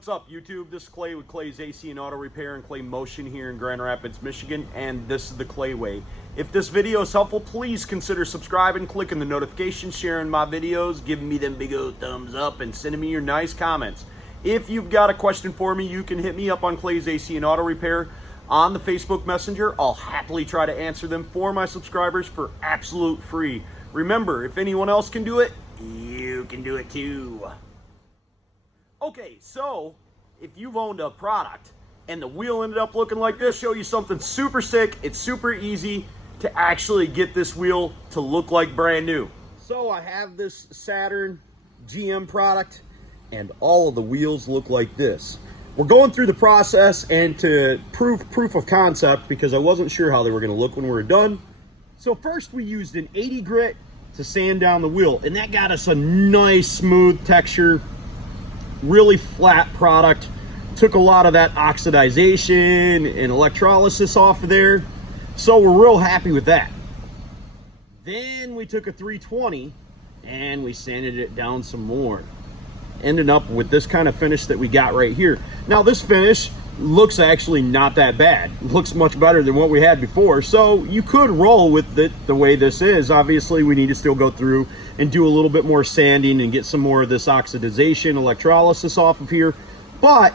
What's up, YouTube? This is Clay with Clay's AC and Auto Repair and Clay Motion here in Grand Rapids, Michigan, and this is the Clay Way. If this video is helpful, please consider subscribing, clicking the notifications, sharing my videos, giving me them big old thumbs up, and sending me your nice comments. If you've got a question for me, you can hit me up on Clay's AC and Auto Repair on the Facebook Messenger. I'll happily try to answer them for my subscribers for absolute free. Remember, if anyone else can do it, you can do it too. Okay, so if you've owned a product and the wheel ended up looking like this, show you something super sick. It's super easy to actually get this wheel to look like brand new. So I have this Saturn GM product and all of the wheels look like this. We're going through the process and to proof of concept because I wasn't sure how they were going to look when we were done. So first we used an 80 grit to sand down the wheel, and that got us a nice smooth texture, really flat product. Took a lot of that oxidization and electrolysis off of there, so we're real happy with that. Then we took a 320 and we sanded it down some more, ending up with this kind of finish that we got right here. Now this finish looks actually not that bad. It looks much better than what we had before, so you could roll with it the way this is. Obviously we need to still go through and do a little bit more sanding and get some more of this oxidization, electrolysis off of here, but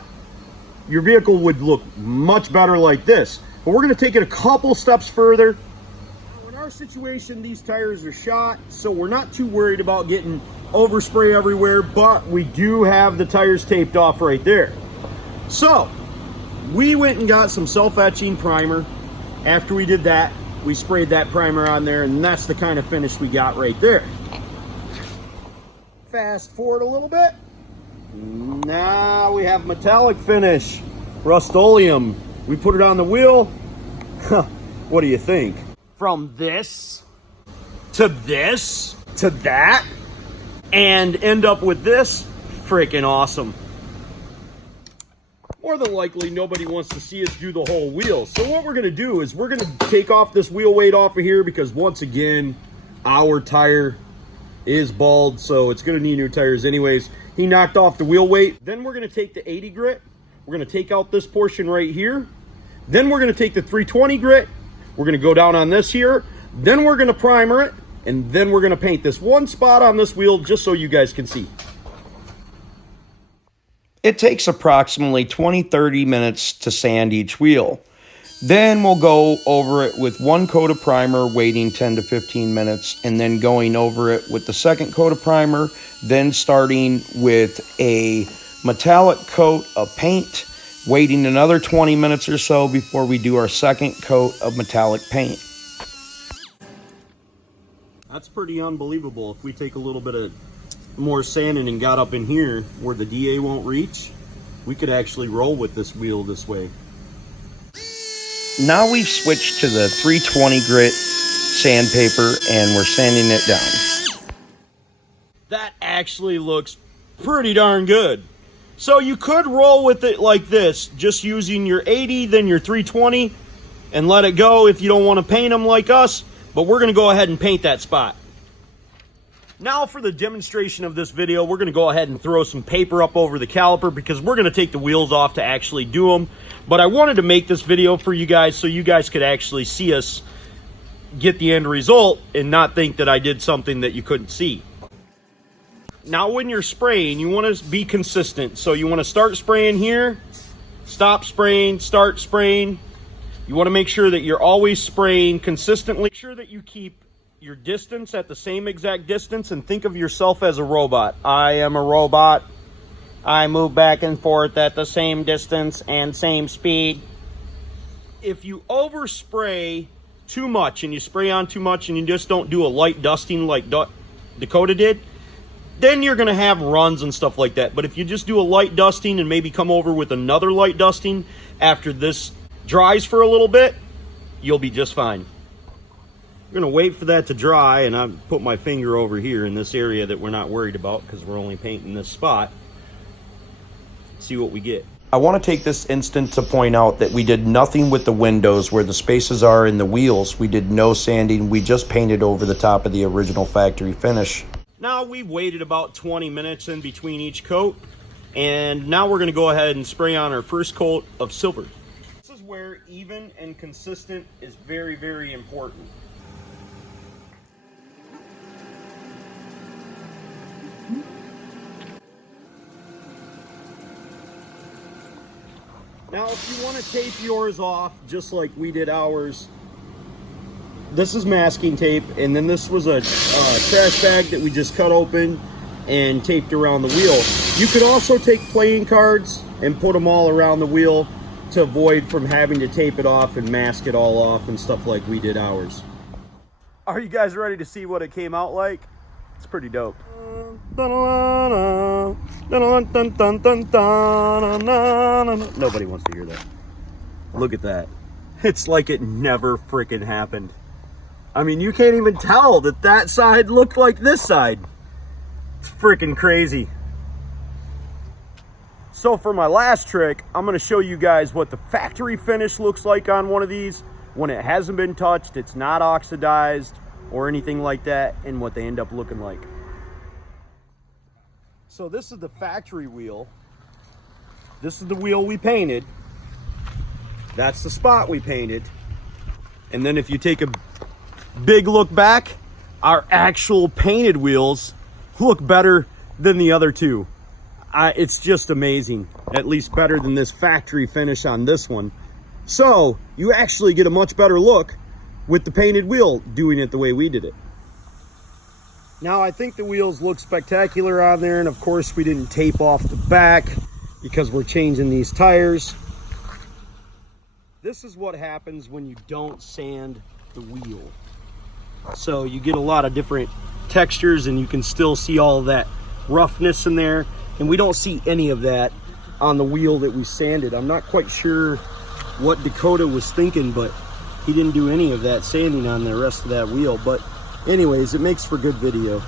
your vehicle would look much better like this. But we're going to take it a couple steps further. Now, in our situation, these tires are shot, so we're not too worried about getting overspray everywhere, but we do have the tires taped off right there. So we went and got some self-etching primer. After we did that, we sprayed that primer on there, and that's the kind of finish we got right there. Fast forward a little bit. Now we have metallic finish, Rust-Oleum. We put it on the wheel. What do you think? From this to this to that, and end up with this, freaking awesome. More than likely, nobody wants to see us do the whole wheel. So what we're gonna do is we're gonna take off this wheel weight off of here because once again, our tire is bald, so it's gonna need new tires anyways. He knocked off the wheel weight. Then we're gonna take the 80 grit. We're gonna take out this portion right here. Then we're gonna take the 320 grit. We're gonna go down on this here. Then we're gonna primer it. And then we're gonna paint this one spot on this wheel just so you guys can see. It takes approximately 20-30 minutes to sand each wheel. Then we'll go over it with one coat of primer, waiting 10 to 15 minutes, and then going over it with the second coat of primer, then starting with a metallic coat of paint, waiting another 20 minutes or so before we do our second coat of metallic paint. That's pretty unbelievable. If we take a little bit of more sanding and got up in here where the DA won't reach, we could actually roll with this wheel this way. Now we've switched to the 320 grit sandpaper and we're sanding it down. That actually looks pretty darn good. So you could roll with it like this, just using your 80, then your 320, and let it go if you don't want to paint them like us, but we're going to go ahead and paint that spot. Now for the demonstration of this video, we're going to go ahead and throw some paper up over the caliper because we're going to take the wheels off to actually do them. But I wanted to make this video for you guys so you guys could actually see us get the end result and not think that I did something that you couldn't see. Now when you're spraying, you want to be consistent. So you want to start spraying here, stop spraying, start spraying. You want to make sure that you're always spraying consistently. Make sure that you keep your distance at the same exact distance and think of yourself as a robot. I am a robot. I move back and forth at the same distance and same speed. If you overspray too much and you spray on too much and you just don't do a light dusting like Dakota did, then you're going to have runs and stuff like that. But if you just do a light dusting and maybe come over with another light dusting after this dries for a little bit, you'll be just fine. We're going to wait for that to dry, and I put my finger over here in this area that we're not worried about because we're only painting this spot. See what we get. I want to take this instant to point out that we did nothing with the windows where the spaces are in the wheels. We did no sanding. We just painted over the top of the original factory finish. Now we've waited about 20 minutes in between each coat, And now we're going to go ahead and spray on our first coat of silver. This is where even and consistent is very, very important. Now, if you want to tape yours off just like we did ours, this is masking tape, and then this was a trash bag that we just cut open and taped around the wheel. You could also take playing cards and put them all around the wheel to avoid from having to tape it off and mask it all off and stuff like we did ours. Are you guys ready to see what it came out like? It's pretty dope. Nobody wants to hear that. Look at that. It's like it never freaking happened. I mean, you can't even tell that that side looked like this side. It's freaking crazy. So for my last trick, I'm going to show you guys what the factory finish looks like on one of these when it hasn't been touched, it's not oxidized or anything like that, and what they end up looking like. So this is the factory wheel. This is the wheel we painted. That's the spot we painted. And then if you take a big look back, our actual painted wheels look better than the other two. It's just amazing. At least better than this factory finish on this one. So you actually get a much better look with the painted wheel doing it the way we did it. Now I think the wheels look spectacular on there, and of course we didn't tape off the back because we're changing these tires. This is what happens when you don't sand the wheel. So you get a lot of different textures, and you can still see all of that roughness in there, and we don't see any of that on the wheel that we sanded. I'm not quite sure what Dakota was thinking, but he didn't do any of that sanding on the rest of that wheel. But anyways, it makes for good video.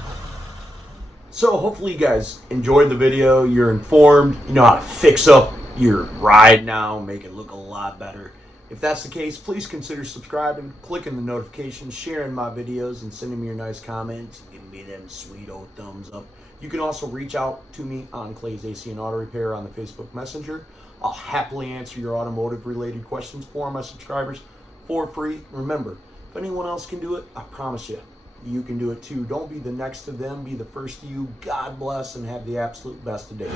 So hopefully you guys enjoyed the video. You're informed. You know how to fix up your ride now, make it look a lot better. If that's the case, please consider subscribing, clicking the notifications, sharing my videos, and sending me your nice comments, giving me them sweet old thumbs up. You can also reach out to me on Clay's AC and Auto Repair on the Facebook Messenger. I'll happily answer your automotive related questions for my subscribers for free. Remember, if anyone else can do it, I promise you, you can do it too. Don't be the next to them, be the first to you. God bless, and have the absolute best of days.